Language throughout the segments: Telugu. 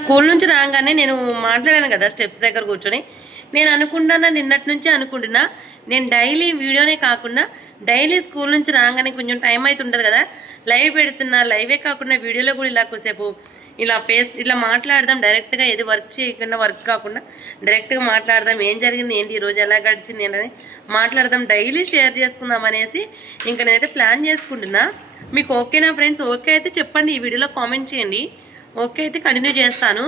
స్కూల్ నుంచి రాగానే నేను మాట్లాడాను కదా స్టెప్స్ దగ్గర కూర్చొని. నేను అనుకుంటున్నా, నిన్నటి నుంచి అనుకుంటున్నా, నేను డైలీ వీడియోనే కాకుండా డైలీ స్కూల్ నుంచి రాగానే కొంచెం టైం అయితే ఉంటుంది కదా, లైవ్ పెడుతున్నా. లైవే కాకుండా వీడియోలో కూడా ఇలా కొద్దిసేపు ఇలా ఇట్లా మాట్లాడదాం డైరెక్ట్గా, ఏది వర్క్ చేయకుండా, వర్క్ కాకుండా డైరెక్ట్గా మాట్లాడదాం, ఏం జరిగింది ఏంటి ఈరోజు ఎలా గడిచింది అనేది మాట్లాడదాం, డైలీ షేర్ చేసుకుందాం అనేసి ఇంకా నేనైతే ప్లాన్ చేసుకుంటున్నా. మీకు ఓకేనా ఫ్రెండ్స్? ఓకే అయితే చెప్పండి, ఈ వీడియోలో కామెంట్ చేయండి. ఓకే అయితే కంటిన్యూ చేస్తాను.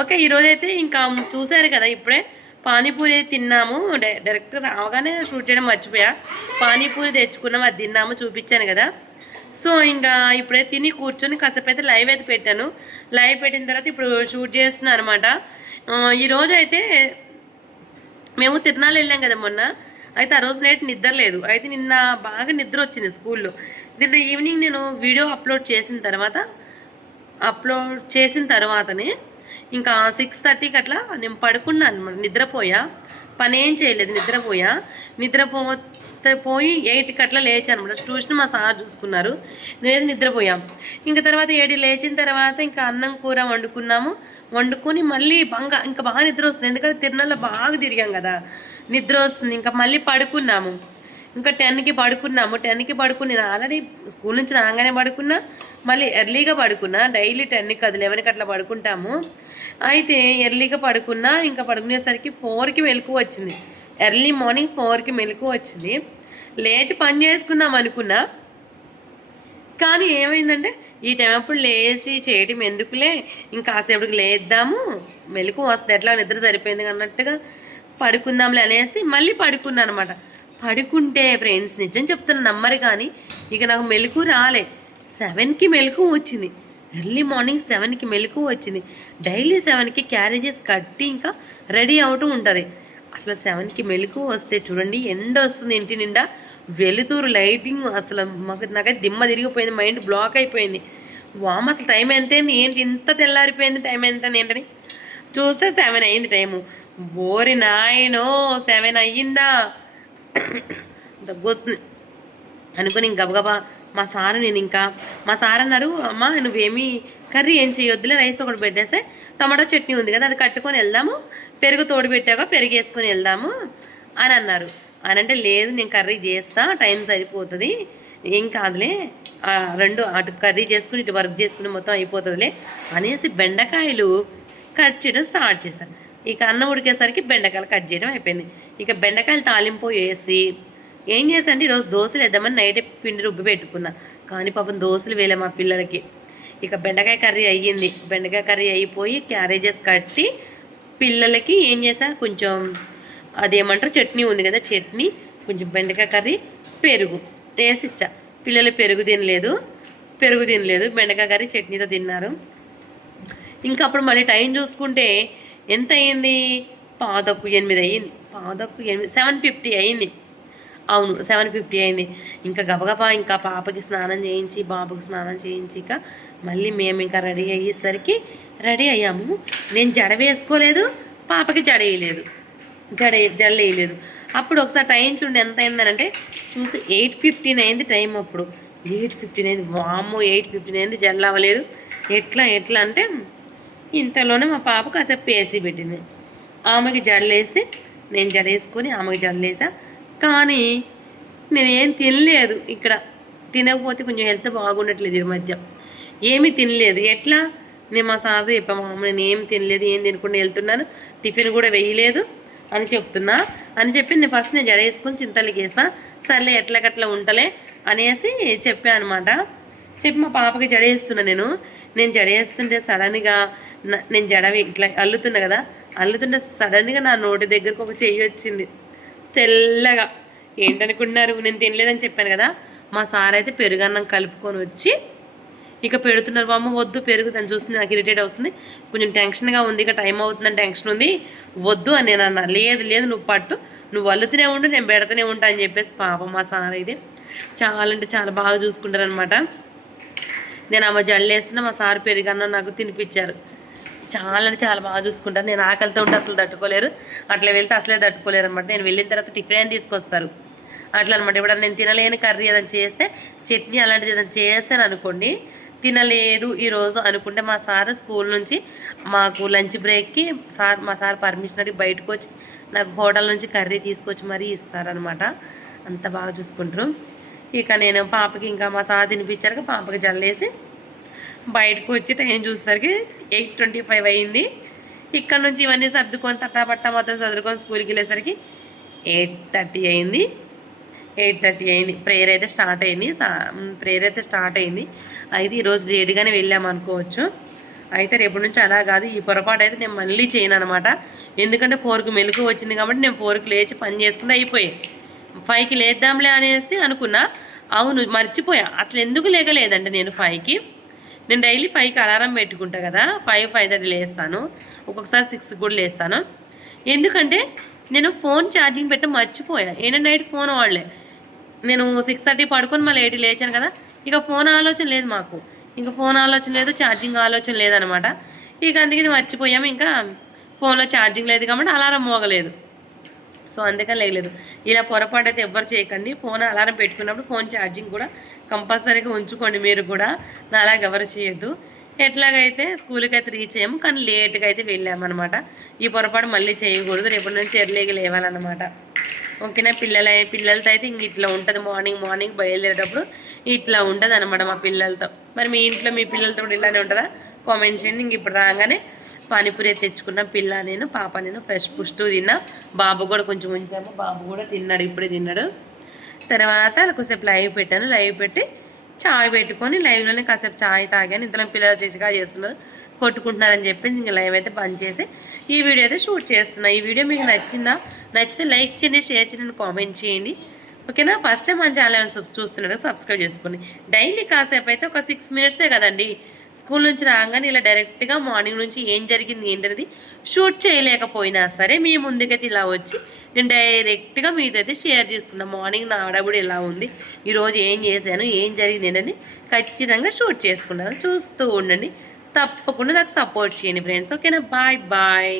ఓకే, ఈరోజైతే ఇంకా చూశారు కదా ఇప్పుడే పానీపూరి తిన్నాము. డైరెక్ట్ రాగానే షూట్ చేయడం మర్చిపోయా. పానీపూరి తెచ్చుకున్నాం, అది తిన్నాము, చూపించాను కదా. సో ఇంకా ఇప్పుడే తిని కూర్చొని కాసేపు అయితే లైవ్ అయితే పెట్టాను. లైవ్ పెట్టిన తర్వాత ఇప్పుడు షూట్ చేస్తున్నాను అనమాట. ఈరోజు అయితే మేము తిరునాళ్ళు వెళ్ళాం కదా మొన్న. అయితే ఆ రోజు నైట్ నిద్ర లేదు. అయితే నిన్న బాగా నిద్ర వచ్చింది స్కూల్లో. నిన్న ఈవినింగ్ నేను వీడియో అప్లోడ్ చేసిన తర్వాతనే ఇంకా 6:30కి అట్లా నేను పడుకున్నాను అనమాట. నిద్రపోయా, పని ఏం చేయలేదు, నిద్రపోయి 8కి అట్లా లేచాను అనమాట. ట్యూషన్ మా సార్ చూసుకున్నారు, నేనైతే నిద్రపోయాం. ఇంకా తర్వాత 7 లేచిన తర్వాత ఇంకా అన్నం కూర వండుకొని మళ్ళీ ఇంకా బాగా నిద్ర వస్తుంది. ఎందుకంటే తిరునాళ్ళ బాగా తిరిగాం కదా, నిద్ర వస్తుంది. ఇంకా మళ్ళీ పడుకున్నాము. ఇంకా 10కి పడుకుని నేను ఆల్రెడీ స్కూల్ నుంచి రాగానే పడుకున్నా, మళ్ళీ ఎర్లీగా పడుకున్నా. డైలీ 10కి అది 11కి అట్లా పడుకుంటాము. అయితే ఎర్లీగా పడుకున్నా. ఇంకా పడుకునేసరికి 4కి మెలకువ వచ్చింది. ఎర్లీ మార్నింగ్ 4కి మెలకువ వచ్చింది. లేచి పని చేసుకుందాం అనుకున్నా. కానీ ఏమైందంటే ఈ టైం అప్పుడు లేచి చేయటం ఎందుకులే, ఇంకా కాసేపటికి లేద్దాము, మెలకువ వస్తుంది, ఎట్లా నిద్ర సరిపోయింది అన్నట్టుగా పడుకుందాంలే అనేసి మళ్ళీ పడుకున్నాను అనమాట. పడుకుంటే ఫ్రెండ్స్ నిజం చెప్తున్న నమ్మరు కానీ ఇక నాకు మెలకు రాలే. 7కి మెలకు వచ్చింది. ఎర్లీ మార్నింగ్ 7కి మెలకు వచ్చింది. డైలీ 7కి క్యారేజెస్ కట్టి ఇంకా రెడీ అవటం ఉంటుంది. అసలు 7కి మెలకు వస్తే చూడండి, ఎండ వస్తుంది, ఇంటి నిండా వెలుతురు, లైటింగ్, అసలు నాకైతే దిమ్మ తిరిగిపోయింది, మైండ్ బ్లాక్ అయిపోయింది. వామ్ అసలు టైం ఎంతైంది ఏంటి, ఇంత తెల్లారిపోయింది, టైం ఎంత ఏంటని చూస్తే 7 అయింది టైము. ఓరి నాయనో 7 అయ్యిందా దగ్గొస్తుంది అనుకుని ఇంక గబగబా మా సార్ అన్నారు, అమ్మ నువ్వేమీ కర్రీ ఏం చేయొద్దులే, రైస్ ఒకటి పెట్టేస్తే టమాటో చట్నీ ఉంది కదా అది కట్టుకొని వెళ్దాము, పెరుగు తోడు పెట్టాక పెరుగు వేసుకొని వెళ్దాము అని అన్నారు. అని అంటే లేదు నేను కర్రీ చేస్తా, టైం సరిపోతుంది, ఏం కాదులే, అటు కర్రీ చేసుకుని ఇటు వర్క్ చేసుకుని మొత్తం అయిపోతుందిలే అనేసి బెండకాయలు కట్ చేయడం స్టార్ట్ చేశాను. ఇక అన్నం ఉడికేసరికి బెండకాయలు కట్ చేయడం అయిపోయింది. ఇక బెండకాయలు తాలింపు వేసి ఏం చేశాను, ఈరోజు దోశలు వేద్దామని నైట్ పిండి రుబ్బి పెట్టుకున్నా. కానీ పాపం దోశలు వేలే మా పిల్లలకి. ఇక బెండకాయ కర్రీ అయ్యింది. బెండకాయ కర్రీ అయిపోయి క్యారేజెస్ కట్టి పిల్లలకి ఏం చేసా, కొంచెం అదేమంటారు చట్నీ ఉంది కదా, చట్నీ, కొంచెం బెండకాయ కర్రీ, పెరుగు వేసి ఇచ్చా. పిల్లలు పెరుగు తినలేదు, బెండకాయ కర్రీ చట్నీతో తిన్నారు. ఇంకా అప్పుడు మళ్ళీ టైం చూసుకుంటే ఎంత అయింది, 7:15 అయ్యింది. 7:50 అయింది. అవును 7:50 అయింది. ఇంకా గబగబా ఇంకా పాపకి స్నానం చేయించి బాబుకి స్నానం చేయించి ఇక మళ్ళీ మేము ఇంకా రెడీ అయ్యాము. నేను జడ వేసుకోలేదు, పాపకి జడ వేయలేదు. అప్పుడు ఒకసారి టైం చూడండి ఎంత అయిందనంటే చూస్తే 8:15 అయింది టైం. అప్పుడు 8:15 అయింది. వామ్మో 8:15 అయింది, జడలు అవ్వలేదు. ఎట్లా అంటే ఇంతలోనే మా పాప కాసేపు పేసి పెట్టింది. ఆమెకి జడలేసి నేను జడేసుకొని ఆమెకి జడలేసా. కానీ నేనేం తినలేదు. ఇక్కడ తినకపోతే కొంచెం హెల్త్ బాగుండట్లేదు ఈ మధ్య, ఏమీ తినలేదు. ఎట్లా నేను మా సార్ చెప్పాము, నేను ఏం తినలేదు, ఏం తినకుండా వెళ్తున్నాను, టిఫిన్ కూడా వేయలేదు అని చెప్తున్నా అని చెప్పి నేను ఫస్ట్ జడ వేసుకొని చింతలకి వేసా. సర్లే ఎట్లకట్లా ఉంటలే అనేసి చెప్పాను అనమాట. చెప్పి మా పాపకి జడేస్తున్నా. నేను జడేస్తుంటే సడన్గా నేను ఇట్లా అల్లుతున్నా కదా, అల్లుతుంటే సడన్గా నా నోటి దగ్గరకు ఒక చెయ్యి వచ్చింది తెల్లగా. ఏంటనుకున్నారు, నేను తినలేదని చెప్పాను కదా. మా సార్ అయితే పెరుగన్నం కలుపుకొని వచ్చి ఇక పెడుతున్నారు. అమ్మ వద్దు పెరుగు, తను చూస్తే నాకు ఇరిటేట్ అవుతుంది, కొంచెం టెన్షన్గా ఉంది, ఇక టైం అవుతుందని టెన్షన్ ఉంది, వద్దు అని నేను అన్నా. లేదు నువ్వు పట్టు, నువ్వు అల్లుతూనే ఉండు, నేను పెడుతూనే ఉంటా అని చెప్పేసి పాపం మా సార్ అయితే చాలా అంటే చాలా బాగా చూసుకుంటారనమాట. నేను ఆమె జల్లేస్తున్నా, మా సార్ పెరుగన్నం నాకు తినిపించారు. చాలా అంటే చాలా బాగా చూసుకుంటారు. నేను ఆకలితో ఉంటే అసలు తట్టుకోలేరు, అట్లా వెళ్తే అసలే తట్టుకోలేరు అనమాట. నేను వెళ్ళిన తర్వాత టిఫిన్ తీసుకొస్తారు అట్లా అనమాట. ఇప్పుడు నేను తినలేని కర్రీ ఏదైనా చేస్తే, చట్నీ అలాంటిది ఏదైనా చేస్తాను అనుకోండి, తినలేదు ఈరోజు అనుకుంటే మా సార్ స్కూల్ నుంచి మాకు లంచ్ బ్రేక్కి మా సార్ పర్మిషన్ అడిగి బయటకు వచ్చి నాకు హోటల్ నుంచి కర్రీ తీసుకొచ్చి మరీ ఇస్తారనమాట. అంత బాగా చూసుకుంటారు. ఇక నేను పాపకి ఇంకా మా సార్ తినిపించాక పాపకి జల్లేసి బయటకు వచ్చి టైం చూసేసరికి 8:25 అయింది. ఇక్కడ నుంచి ఇవన్నీ సర్దుకొని తట్టాపట్టా మొత్తం చదువుకొని స్కూల్కి వెళ్ళేసరికి 8:30 అయింది. 8:30 అయింది. ప్రేయర్ అయితే స్టార్ట్ అయింది. అయితే ఈరోజు లేట్గానే వెళ్ళామనుకోవచ్చు. అయితే రేపు నుంచి అలా కాదు, ఈ పొరపాటు అయితే నేను మళ్ళీ చేయను అనమాట. ఎందుకంటే 4కి మెలకు వచ్చింది కాబట్టి నేను 4కి లేచి పని చేసుకుంటే అయిపోయాయి. 5కి లేద్దాంలే అనేసి అనుకున్నా. అవును, మర్చిపోయా. అసలు ఎందుకు లేగలేదంటే నేను 5కి నేను డైలీ 5కి అలారం పెట్టుకుంటా కదా. 5:30 లేస్తాను, ఒక్కొక్కసారి 6కి కూడా లేస్తాను. ఎందుకంటే నేను ఫోన్ ఛార్జింగ్ పెట్టి మర్చిపోయా. ఏంటంటే నైట్ ఫోన్ వాడలే. నేను 6:30 పడుకొని మళ్ళీ 8 లేచాను కదా. ఇక ఫోన్ ఆలోచన లేదు మాకు, ఇంకా ఫోన్ ఆలోచన లేదు, ఛార్జింగ్ ఆలోచన లేదనమాట. ఇక అందుకే ఇది మర్చిపోయాము. ఇంకా ఫోన్లో ఛార్జింగ్ లేదు కాబట్టి అలారం మోగలేదు. సో అందుకని లేగలేదు. ఇలా పొరపాటు అయితే ఎవ్వరు చేయకండి. ఫోన్ అలారం పెట్టుకున్నప్పుడు ఫోన్ ఛార్జింగ్ కూడా కంపల్సరీగా ఉంచుకోండి. మీరు కూడా నాలాగా ఎవరు చేయొద్దు. ఎట్లాగైతే స్కూల్కి అయితే రీచ్ అయ్యాము, కానీ లేట్గా అయితే వెళ్ళామన్నమాట. ఈ పొరపాటు మళ్ళీ చేయకూడదు. రేపటి నుంచి ఎర్లీగా లేవాలన్నమాట. ఓకేనా పిల్లలతో అయితే ఇంక ఇట్లా ఉంటుంది. మార్నింగ్ బయలుదేరేటప్పుడు ఇట్లా ఉంటుంది అనమాట మా పిల్లలతో. మరి మీ ఇంట్లో మీ పిల్లలతో కూడా ఇలానే ఉంటుందా? కామెంట్ చేయండి. ఇంక ఇప్పుడు రాగానే పానీపూరి తెచ్చుకున్న పాప నేను ఫ్రెష్ పుష్టు తిన్నా. బాబు కూడా కొంచెం ఉంచాము, బాబు కూడా తిన్నాడు, ఇప్పుడే తిన్నాడు. తర్వాత కొద్దిసేపు లైవ్ పెట్టాను. లైవ్ పెట్టి చాయ్ పెట్టుకొని లైవ్లోనే కాసేపు చాయ్ తాగాను. ఇంతలో పిల్లలు చేసిగా చేస్తున్నారు, కొట్టుకుంటున్నారని చెప్పేసి ఇంక లైవ్ అయితే బంద్ చేసి ఈ వీడియో అయితే షూట్ చేస్తున్నా. ఈ వీడియో మీకు నచ్చితే లైక్ చేయండి, షేర్ చేయండి, కామెంట్ చేయండి. ఓకేనా? ఫస్ట్ టైం మన ఛానల్ చూస్తున్నారు, సబ్స్క్రైబ్ చేసుకోండి. డైలీ కాసేపు అయితే ఒక 6 మినిట్సే కదండి. స్కూల్ నుంచి రాగానే ఇలా డైరెక్ట్గా మార్నింగ్ నుంచి ఏం జరిగింది ఏంటనేది షూట్ చేయలేకపోయినా సరే మీ ముందుకైతే ఇలా వచ్చి నేను డైరెక్ట్గా మీతో అయితే షేర్ చేసుకున్నాను. మార్నింగ్ నా ఆడబడి ఎలా ఉంది, ఈరోజు ఏం చేశాను, ఏం జరిగింది ఏంటని ఖచ్చితంగా షూట్ చేసుకున్నాను. చూస్తూ ఉండండి, తప్పకుండా నాకు సపోర్ట్ చేయండి ఫ్రెండ్స్. ఓకేనా? Bye.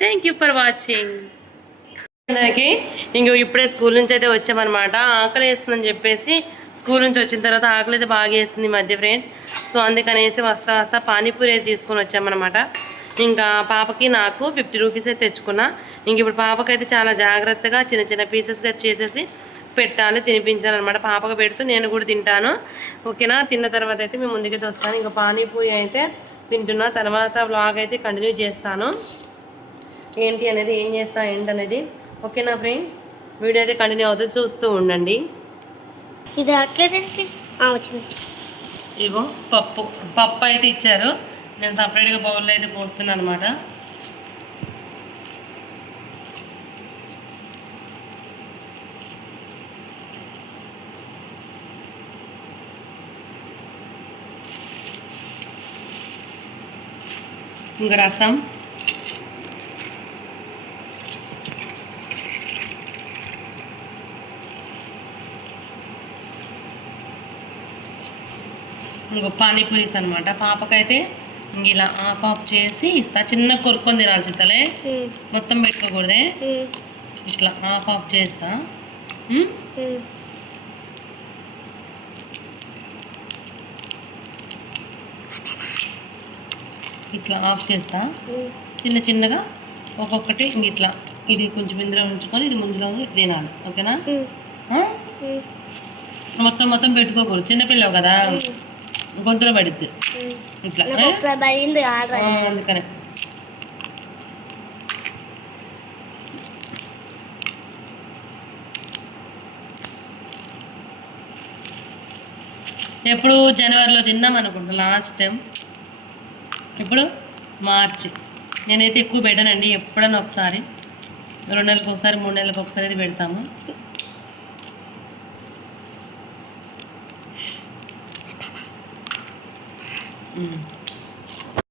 Thank you for watching. అందరికీ ఇంకో ఇప్పుడే స్కూల్ నుంచి అయితే వచ్చామన్నమాట. ఆకలి వేస్తుందని చెప్పేసి స్కూల్ నుంచి వచ్చిన తర్వాత ఆకలి అయితే బాగా వేస్తుంది మధ్య ఫ్రెండ్స్. సో అందుకనేసి వస్తా పానీపూరి అయితే తీసుకొని వచ్చామన్నమాట. ఇంకా పాపకి నాకు 50 రూపీస్ అయితే తెచ్చుకున్నా. ఇంక ఇప్పుడు పాపకైతే చాలా జాగ్రత్తగా చిన్న పీసెస్గా చేసేసి పెట్టాలి, తినిపించాలన్నమాట. పాపకు పెడుతూ నేను కూడా తింటాను. ఓకేనా? తిన్న తర్వాత అయితే మేము ముందుకైతే వస్తాను. ఇంకా పానీపూరి అయితే తింటున్నా. తర్వాత వ్లాగ్ అయితే కంటిన్యూ చేస్తాను, ఏంటి అనేది, ఏం చేస్తా ఏంటనేది. ఓకేనా ఫ్రెండ్స్? వీడియో అయితే కంటిన్యూ అవుతుంది, చూస్తూ ఉండండి. ఇగో పప్పు అయితే ఇచ్చారు. నేను సపరేట్గా బౌల్లో అయితే పోస్తున్నాను అనమాట. ఇంకా రసం, ఇంకో పానీపూరీస్ అనమాట. పాపకైతే ఇంక ఇలా ఆఫ్ చేసి ఇస్తా. చిన్న కొరుక్కొని తినాల్సి ఇస్తలే, మొత్తం పెట్టుకోకూడదే. ఇట్లా ఆఫ్ చేస్తా. ఇట్లా ఆఫ్ చేస్తా. చిన్నగా ఒక్కొక్కటి ఇంక ఇట్లా, ఇది కొంచెం ఇందులో ఉంచుకొని ఇది ముందులో తినాలి. ఓకేనా? మొత్తం పెట్టుకోకూడదు, చిన్నపిల్లవు కదా, గొంతులో పడుద్ది ఇట్లా. అందుకనే ఎప్పుడు జనవరిలో తిన్నాం అనుకుంటా లాస్ట్ టైం. ఇప్పుడు మార్చి. నేనైతే ఎక్కువ పెట్టానండి, ఎప్పుడన్నా ఒకసారి, 2 నెలలకు ఒకసారి 3 నెలలకు ఒకసారి అయితే పెడతాము.